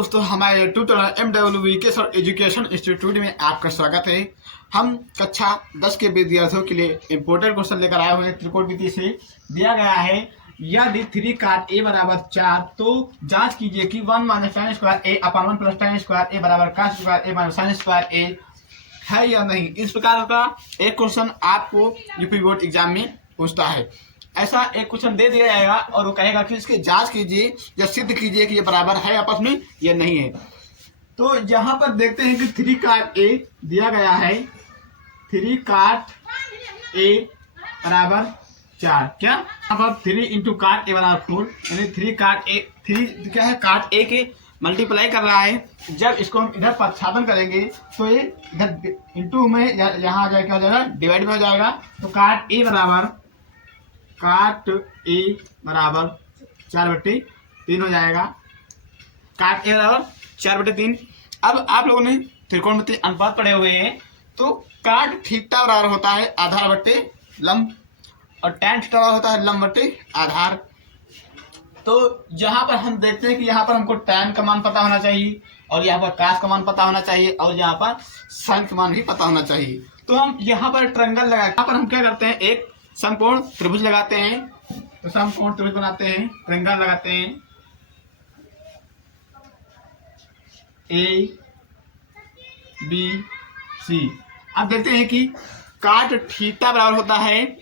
दोस्तों, हमारे YouTube channel MWVK sir education institute में आपका स्वागत है। हम कक्षा 10 के विद्यार्थियों के लिए इम्पोर्टेंट क्वेश्चन लेकर आए हुए हैं। त्रिकोणमिति से दिया गया है, यदि 3 cot a बराबर 4 तो जांच कीजिए कि 1 - tan square a upon 1 + tan square a बराबर cos square a - sin square a है या नहीं। इस प्रकार का एक क्वेश्चन आपको यूपी बोर्ड एग्जाम में पूछता है। ऐसा एक क्वेश्चन दे दिया जाएगा और वो कहेगा कि इसकी जांच कीजिए या सिद्ध कीजिए कि ये बराबर है आपस में या नहीं है। तो यहाँ पर देखते हैं कि 3 cot a दिया गया है, 3 cot a बराबर 4। क्या यहाँ पर 3 × cot a बराबर 4, यानी 3 cot a 3 क्या है, cot a के मल्टीप्लाई कर रहा है। जब इसको हम इधर प्रतिस्थापन करेंगे तो ये इधर इंटू में यहाँ आ जाएगा, क्या हो जाएगा, डिवाइड में हो जाएगा। तो cot a बराबर 4/3 हो जाएगा। cot a बराबर 4/3। अब आप लोगों ने त्रिकोणमिति अनुपात पढ़े हुए हैं, तो cot थीटा बराबर होता है आधार बटे लंब और tan थीटा बराबर होता है लंब बटे आधार। तो यहाँ पर हम देखते हैं कि यहाँ पर हमको tan का मान पता होना चाहिए और यहाँ पर cos का मान पता होना चाहिए और यहाँ पर sin का मान भी पता होना चाहिए। तो हम यहाँ पर ट्रायंगल लगा, यहाँ पर हम क्या करते हैं, एक समकोण त्रिभुज लगाते हैं। तो समकोण त्रिभुज बनाते हैं, ट्रायंगल लगाते हैं A B C। अब देखते हैं कि cot थीटा बराबर होता है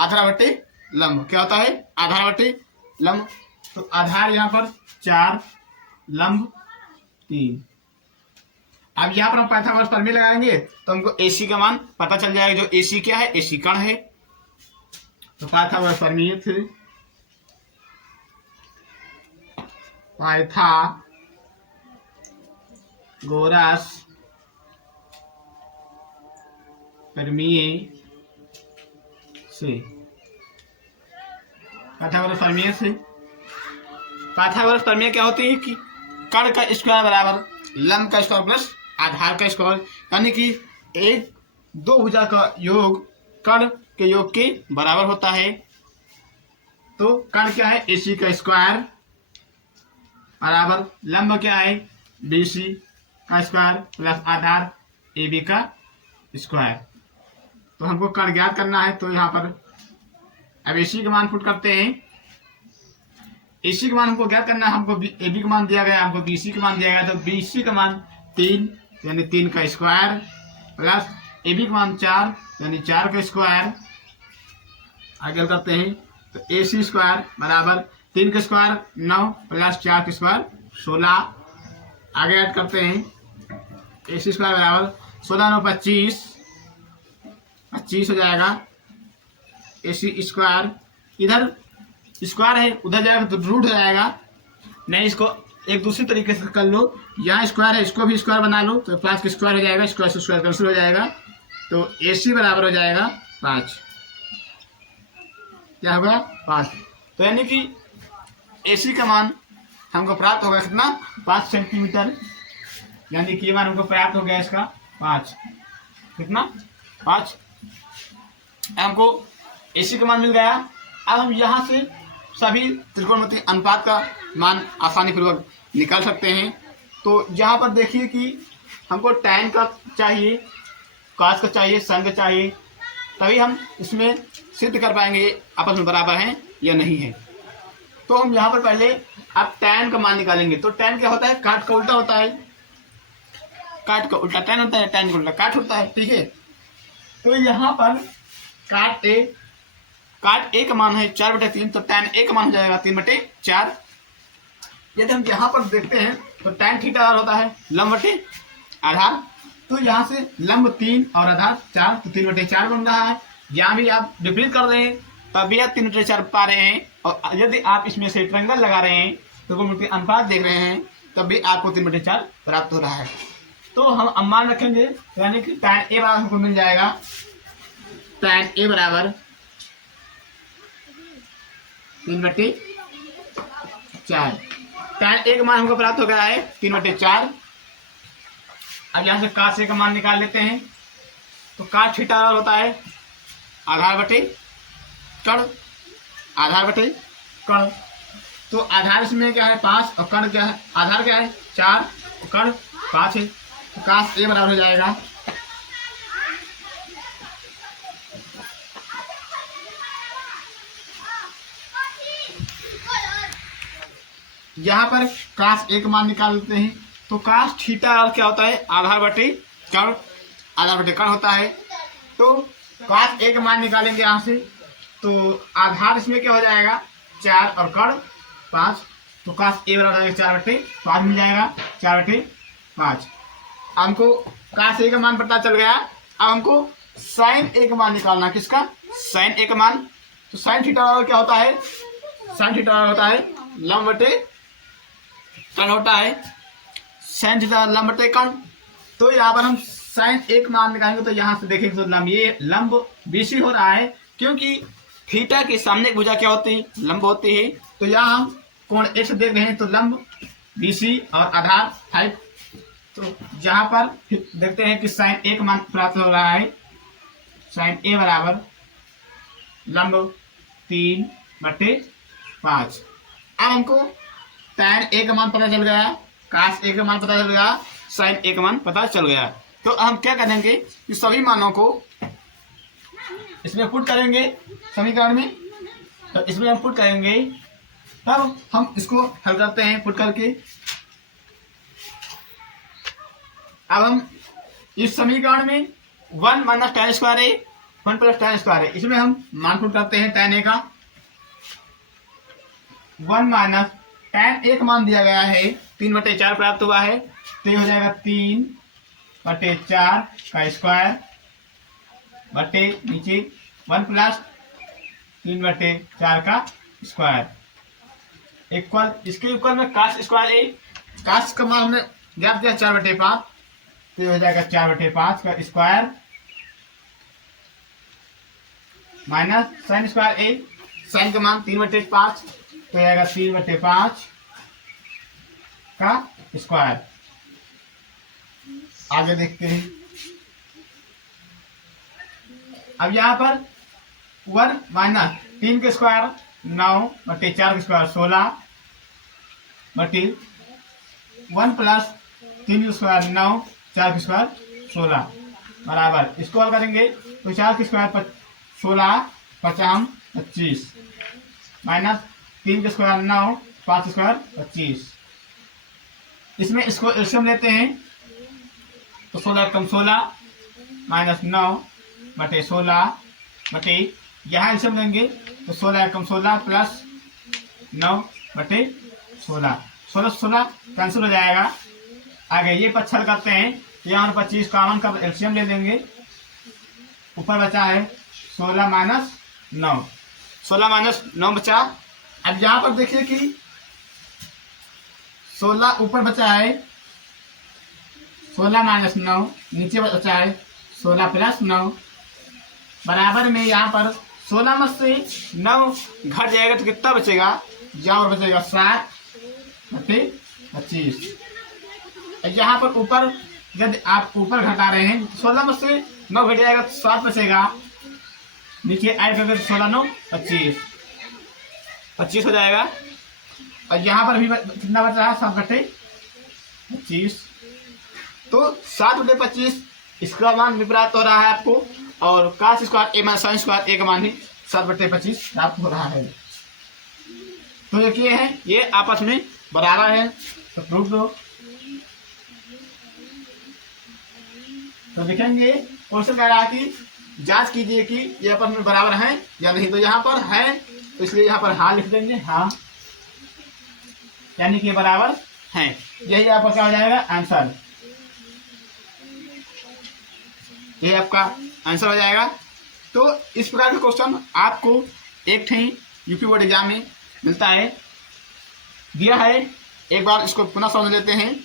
आधार बटे लंब। क्या होता है, आधार बटे लंब। तो आधार यहाँ पर 4, लंब 3। अब यहाँ पर हम पाइथागोरस प्रमेय लगाएंगे तो हमको AC का मान पता चल जाएगा। जो AC क्या है, AC कण है। तो पाइथागोरस प्रमेय थे, पाइथागोरस प्रमेय से, पाइथागोरस प्रमेय से, पाइथागोरस प्रमेय क्या होती है कि कण का स्क्वायर बराबर लंब का स्क्वायर प्लस आधार का स्क्वायर, यानी कि एक दो भुजा का योग कण के योग के बराबर होता है। तो कण क्या है, AC का स्क्वायर बराबर लंब क्या है, BC का स्क्वायर प्लस आधार AB का स्क्वायर। तो हमको कण ज्ञात करना है। तो यहाँ पर अब AC का मान पुट करते हैं। AC का मान हमको ज्ञात करना है, हमको AB का मान दिया गया, हमको BC का मान दिया गया। तो BC का मान 3 यानी 3 का स्क्वायर प्लस AB का मान 4 यानी 4 का स्क्वायर। आगे करते हैं तो AC स्क्वायर बराबर 3 का स्क्वायर 9 प्लस 4 का स्क्वायर 16। आगे ऐड करते हैं AC स्क्वायर बराबर 16 9 25 हो जाएगा। AC स्क्वायर इधर स्क्वायर है, उधर जाएगा तो रूट हो जाएगा। नहीं, इसको एक दूसरी तरीके से कर लो, यहाँ स्क्वायर है, इसको भी स्क्वायर बना लो तो 5 का स्क्वायर हो जाएगा, स्क्वायर से स्क्वायर कैंसिल हो जाएगा। तो AC बराबर हो जाएगा 5। क्या होगा, 5। तो यानी कि AC का मान हमको प्राप्त होगा कितना, 5 सेंटीमीटर, यानी कि ये मान हमको प्राप्त हो गया इसका 5। कितना, 5। हमको AC का मान मिल गया। अब हम यहाँ से सभी त्रिकोणमिति अनुपात का मान आसानी पूर्वक निकाल सकते हैं। तो यहाँ पर देखिए कि हमको tan का चाहिए, cos का चाहिए, sin का चाहिए, तभी हम इसमें सिद्ध कर पाएंगे आपस में बराबर हैं या नहीं है। तो हम यहाँ पर पहले अब tan का मान निकालेंगे। तो tan क्या होता है, cot का उल्टा होता है, cot का उल्टा tan होता है, tan का उल्टा cot होता है। ठीक है, तो यहाँ पर cot a का मान है 4/3, तो tan a का मान हो जाएगा 3/4। यदि हम यहाँ पर देखते हैं तो tan थीटा होता है लंब बटे आधार। तो यहाँ से लंब 3 और आधार 4, तो 3/4 बन रहा है। यहाँ भी आप विपरीत कर रहे हैं तब भी आप 3/4 पा रहे हैं, और यदि आप इसमें से ट्रायंगल लगा रहे हैं तो अनुपात देख रहे हैं तब भी आपको 3/4 प्राप्त हो रहा है। तो हम अनुमान रखेंगे, यानी कि tan a बराबर हमको मिल जाएगा, tan a बराबर 3/4। tan a का मान हमको प्राप्त हो गया है 3/4। अब यहाँ से cos a का मान निकाल लेते हैं। तो cos थीटा होता है आधार बटे कण, आधार बटे कण। तो आधार इसमें क्या है 5 और कर्ण क्या है, आधार क्या है 4 और कर्ण 5 है, तो काश ए बराबर हो जाएगा यहाँ पर काश ए का मान निकाल लेते हैं। तो काश थीटा और क्या होता है आधार बटे कर्ण, आधार बटे कर्ण होता है। तो काश ए का मान निकालेंगे यहाँ से, तो आधार इसमें क्या हो जाएगा 4 और कर्ण 5, तो काश ए बराबर हो जाएगा 4/5 मिल जाएगा 4/5। हमको काश ए का मान पता चल गया। अब हमको साइन ए का मान निकालना, किसका साइन ए का मान। तो साइन थीटा बराबर क्या होता है, साइन थीटा बराबर होता है लंब बटे कर्ण होता है, साइन थीटा लंब बटे कर्ण। तो यहाँ पर हम साइन ए का मान निकालेंगे, तो यहाँ से देखेंगे तो लंब ये लंब बीसी हो रहा है, क्योंकि थीटा के सामने की भुजा क्या होती है लंब होती है। तो यहाँ हम कोण ए से देख रहे हैं, तो लंब बीसी और आधार 5। तो जहाँ पर फिर देखते हैं कि साइन ए का मान प्राप्त हो रहा है, साइन ए बराबर लंब 3/5। अब हमको tan ए का मान पता चल गया, काश ए का मान पता चल गया, साइन ए का मान पता चल गया। तो हम क्या करेंगे कि सभी मानों को इसमें पुट करेंगे समीकरण में, तो इसमें हम पुट करेंगे, तब हम इसको हल करते हैं पुट करके। अब हम इस समीकरण में 1 - tan स्क्वायर ए 1 + tan स्क्वायर ए, इसमें हम मान पुट करते हैं tan ए का। 1 - tan ए का मान दिया गया है 3/4 प्राप्त हुआ है, तो ये हो जाएगा 3/4 का स्क्वायर बटे नीचे 1 + 3/4 का स्क्वायर इक्वल, इसके इक्वल में काश स्क्वायर ए, काश का मान हमने ज्ञात किया 4/5, तो ये हो जाएगा 4/5 का स्क्वायर माइनस साइन स्क्वायर ए, साइन का मान 3/5, तो आएगा 3/5 का स्क्वायर। आगे देखते हैं। अब यहाँ पर 1 - 3 के स्क्वायर 9/4 के स्क्वायर 16 बटे 1 + 3 के स्क्वायर 9, 4 के स्क्वायर 16 बराबर, इसको हल करेंगे तो 4 के स्क्वायर 16 50 25 माइनस 3 के स्क्वायर 9, 5 के स्क्वायर 25। इसमें इसको एलसीएम लेते हैं, तो 16 कम 16 माइनस 9/16 बटे, यहाँ एलसीएम लेंगे तो 16 कम 16 प्लस 9/16, 16 कैंसिल हो जाएगा। आगे ये पक्ष हल करते हैं, यहाँ 25 कॉमन का एलसीएम ले लेंगे, ऊपर बचा है 16 - 9, 16 - 9 बचा। अब यहाँ पर देखिए कि 16 ऊपर बचा है 16 - 9, नीचे बचा है 16 + 9 बराबर में, यहाँ पर 16 में से 9 घट जाएगा तो कितना बचेगा, यहाँ पर बचेगा 7/25। यहाँ पर ऊपर यदि आप ऊपर घटा रहे हैं 16 में से 9 घट जाएगा तो 7 बचेगा, नीचे ऐड करके 16 - 9 25 हो जाएगा। और यहाँ पर भी कितना बचा है 7/25, तो 7/25 इसका मान भी प्राप्त हो रहा है आपको, और काश स्क्वायर ए - साइन स्क्वायर ए का मान भी 7/25 प्राप्त हो रहा है। तो ये है, ये आपस में बराबर है, तो प्रूफ दो। तो देखेंगे क्वेश्चन कह रहा है कि जांच कीजिए कि ये आपस में बराबर हैं या नहीं। तो यहाँ पर है, तो इसलिए यहाँ पर हाँ लिख देंगे, हाँ यानी कि ये बराबर हैं। यही आपका क्या हो जाएगा आंसर, ये आपका आंसर हो जाएगा। तो इस प्रकार का क्वेश्चन आपको एक थे यूपी बोर्ड एग्जाम में मिलता है, दिया है। एक बार इसको पुनः समझ लेते हैं।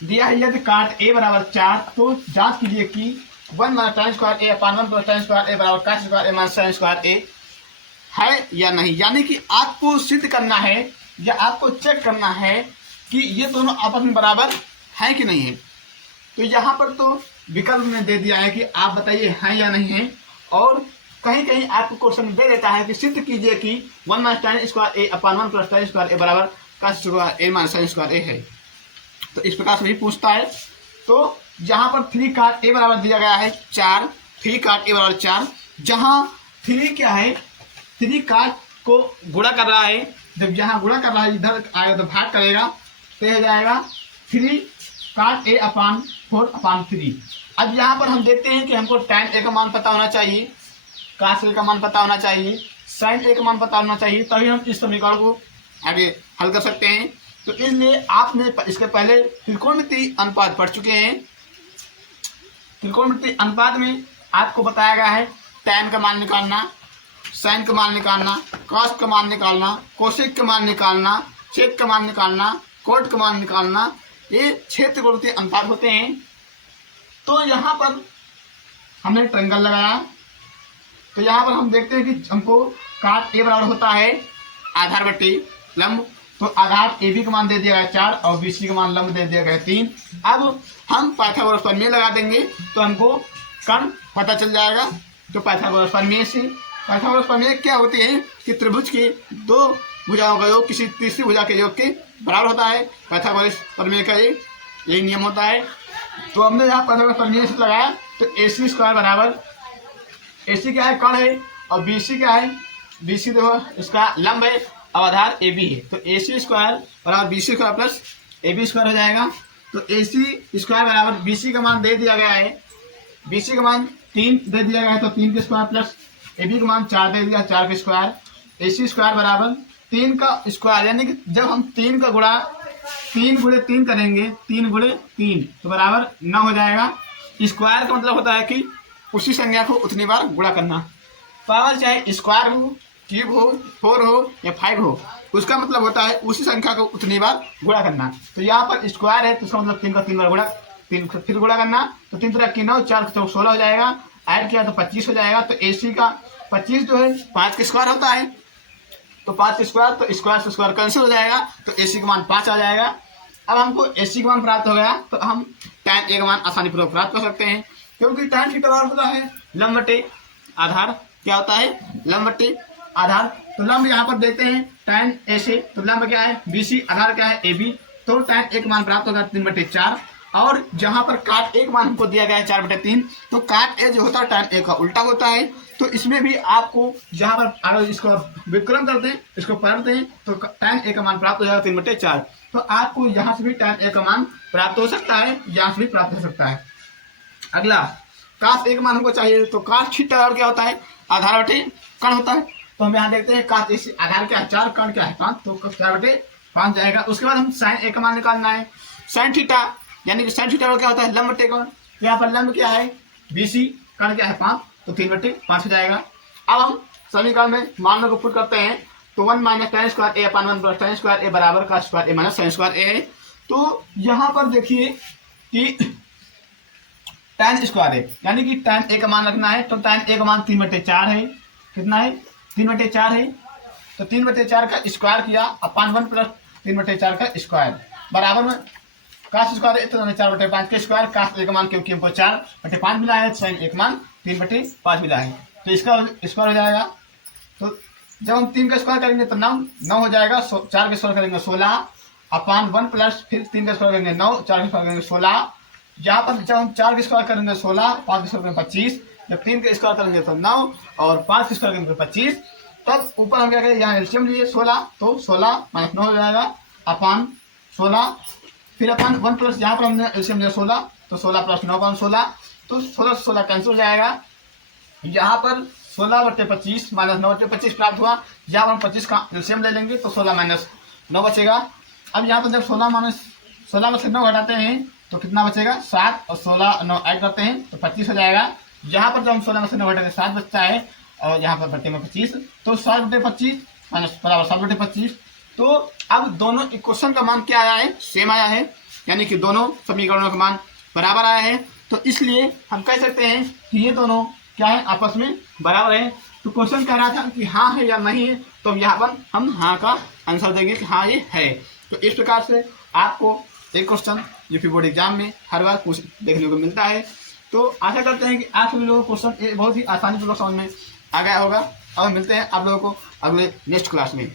दिया है यदि काट ए बराबर 4, तो जांच कीजिए कि 1 - tan स्क्वायर ए अपान 1 + tan स्क्वायर ए बराबर काट स्क्वायर ए - साइन स्क्वायर ए है या नहीं। यानी कि आपको सिद्ध करना है या आपको चेक करना है कि ये दोनों आपस में बराबर हैं कि नहीं है। तो यहाँ पर तो विकल्प में दे दिया है कि आप बताइए हैं या नहीं है, और कहीं कहीं आपको क्वेश्चन दे देता है कि सिद्ध कीजिए कि 1 माइनस tan स्क्वायर ए अपॉन 1 प्लस tan स्क्वायर ए बराबर cos स्क्वायर ए माइनस sin स्क्वायर ए है। तो इस प्रकार से भी पूछता है। तो यहाँ पर 3 cot ए बराबर दिया गया है 4, 3 cot ए बराबर 4, जहाँ 3 क्या है, 3 cot को गुणा कर रहा है, जब यहाँ गुणा कर रहा है इधर आएगा तो भाग करेगा, तो हो जाएगा 3 cot ए अपॉन 4 अपॉन 3। अब यहाँ पर हम देखते हैं कि हमको tan ए का मान पता होना चाहिए, cos ए का मान पता होना चाहिए, sin ए का मान पता होना चाहिए, तभी हम इस समीकरण को आगे हल कर सकते हैं। तो इसलिए आपने इसके पहले त्रिकोणमितीय अनुपात पढ़ चुके हैं। त्रिकोणमितीय अनुपात में आपको बताया गया है tan का मान निकालना, sin का मान निकालना, cos का मान निकालना, कोसेक का मान निकालना, सेक का मान निकालना, कोट का मान निकालना, ये 6 त्रिकोणमितीय अनुपात होते हैं। तो यहाँ पर हमने ट्रायंगल लगाया, तो यहाँ पर हम देखते हैं कि हमको cot ए बराबर होता है आधार बटे लंब, तो आधार ए बी का मान दे दिया गया 4 और बी सी का मान लंब दे दिया गया 3। अब हम पाइथागोरस प्रमेय लगा देंगे तो हमको कर्ण पता चल जाएगा। तो पाइथागोरस प्रमेय से, पाइथागोरस प्रमेय क्या होती है कि त्रिभुज के 2 भुजाओं का योग किसी तीसरी भुजा के योग के बराबर होता है। पाइथागोरस प्रमेय का यही नियम होता है। तो हमने यहाँ पाइथागोरस प्रमेय से लगाया, तो ए सी स्क्वायर बराबर, ए सी क्या है, कर्ण है, और बी सी क्या है, बी सी देखो इसका लंब है और आधार ए बी है। तो ए सी स्क्वायर बराबर B C square plus A B square हो जाएगा। तो ए सी स्क्वायर बराबर बी सी का मान दे दिया गया है, बी सी का मान 3 दे दिया गया है, तो 3 के स्क्वायर प्लस ए बी का मान 4 दे दिया, 4 के स्क्वायर, ए सी स्क्वायर बराबर 3 का स्क्वायर, यानी कि जब हम 3 का गुणा 3 गुणे 3 करेंगे, 3 गुणे 3 तो बराबर 9 हो जाएगा। स्क्वायर का मतलब होता है कि उसी संख्या को उतनी बार गुणा करना। पावर चाहे स्क्वायर हो, क्यूब हो, 4 हो या 5 हो, उसका मतलब होता है उसी संख्या को उतनी बार गुणा करना। तो यहाँ पर स्क्वायर है तो उसका मतलब 3 का 3 बार गुणा, 3 फिर गुणा करना, तो 3 तरह की 9, 4 चौक 16 हो जाएगा, ऐड किया तो 25 हो जाएगा। तो ए सी का 25 जो है 5 का स्क्वायर होता है, तो 5 का स्क्वायर, तो स्क्वायर से स्क्वायर कैंसिल हो जाएगा, तो ए सी का मान 5 आ जाएगा। अब हमको ए सी का मान प्राप्त हो गया, तो हम tan ए का मान आसानी पूर्वक प्राप्त कर सकते हैं, क्योंकि tan थीटा बराबर होता है लंब बटे आधार। क्या होता है, लंब बटे आधार। तो लंब यहाँ पर देखते हैं tan ए से, तो लंब क्या है बी सी, आधार क्या है ए बी, तो tan ए का मान प्राप्त होगा 3/4। और जहाँ पर cot ए का मान हमको दिया गया है 4/3, तो cot ए जो होता है tan ए का उल्टा होता है। तो इसमें भी आपको जहाँ पर अगर इसको विक्रम करते हैं, इसको पलटते हैं, तो tan ए का मान प्राप्त हो जाएगा 3/4। तो आपको यहाँ से भी tan ए का मान प्राप्त हो सकता है, यहाँ से भी प्राप्त हो सकता है। अगला cos ए का मान हमको चाहिए, तो cos थीटा क्या होता है, आधार बटे कर्ण होता है। तो हम यहाँ देखते हैं cos ए आधार क्या है 4, कर्ण क्या है 5, तो 4/5 जाएगा। उसके बाद हम sin ए का मान निकालना है, sin थीटा, यानी कि sin थीटा क्या होता है लंब बटे कर्ण। तो यहाँ पर लंब क्या है बी सी, कर्ण क्या है 5, तो 3/5 हो जाएगा। अब हम समीकरण में मानों को पुट करते हैं, तो 1 माइनस tan स्क्वायर ए अपॉन 1 प्लस tan स्क्वायर ए बराबर cos स्क्वायर ए माइनस sin स्क्वायर ए है। तो यहाँ पर देखिए कि tan स्क्वायर है, यानी कि tan ए का मान रखना है, तो tan ए का मान 3/4 है। कितना है 3/4 है, तो 3/4 का स्क्वायर किया अपॉन 1 प्लस 3/4 का स्क्वायर बराबर में cos स्क्वायर है, तो 4/5 के स्क्वायर, cos ए का मान क्योंकि हमको 4/5 मिला है, sin ए का मान 3/5 मिला है, तो इसका स्क्वायर हो जाएगा। तो जब हम 3 का स्क्वायर करेंगे तो 9 हो जाएगा, 4 का स्क्वायर करेंगे 16 अपॉन 1 प्लस फिर 3 का स्क्वायर करेंगे 9, 4 का स्क्वायर करेंगे 16। यहाँ पर जब हम 4 का स्क्वायर करेंगे 16, 5 का स्क्वायर करेंगे 25, जब 3 का स्क्वायर करेंगे तो 9 और 5 का स्क्वायर करेंगे 25। तब ऊपर हम क्या करें, यहाँ एलसीएम लिए 16, तो 16 माइनस 9 हो जाएगा अपॉन 16, फिर अपॉन 1 प्लस यहाँ पर हमने एलसीएम लिया 16, तो 16 प्लस 9 अपॉन 16, तो 16 से 16 कैंसिल हो जाएगा। यहाँ पर 16/25 माइनस 9/25 प्राप्त हुआ। यहाँ पर हम 25 का एलसीएम ले लेंगे तो 16 माइनस 9 बचेगा। अब यहाँ पर जब 16 में से 9 घटाते हैं तो कितना बचेगा 7, और 16 9 ऐड करते हैं तो 25 हो जाएगा। यहाँ पर जब हम 16 में से 9 घटाते 7 बचता है, और यहाँ पर बटे में 25, तो 7/25 माइनस बराबर 7/25। तो अब दोनों इक्वेशन का मान क्या आया है, सेम आया है, यानी कि दोनों समीकरणों का मान बराबर आया है। तो इसलिए हम कह सकते हैं कि ये दोनों क्या है, आपस में बराबर है। तो क्वेश्चन कह रहा था कि हाँ है या नहीं है, तो हम यहाँ पर हम हाँ का आंसर देंगे कि हाँ ये है। तो इस प्रकार से आपको एक क्वेश्चन यूपी बोर्ड एग्जाम में हर बार देखने को मिलता है। तो आशा करते हैं कि आप सभी लोगों को क्वेश्चन बहुत ही आसानी पूर्वक समझ में आ गया होगा। अब मिलते हैं आप लोगों को अगले नेक्स्ट क्लास में।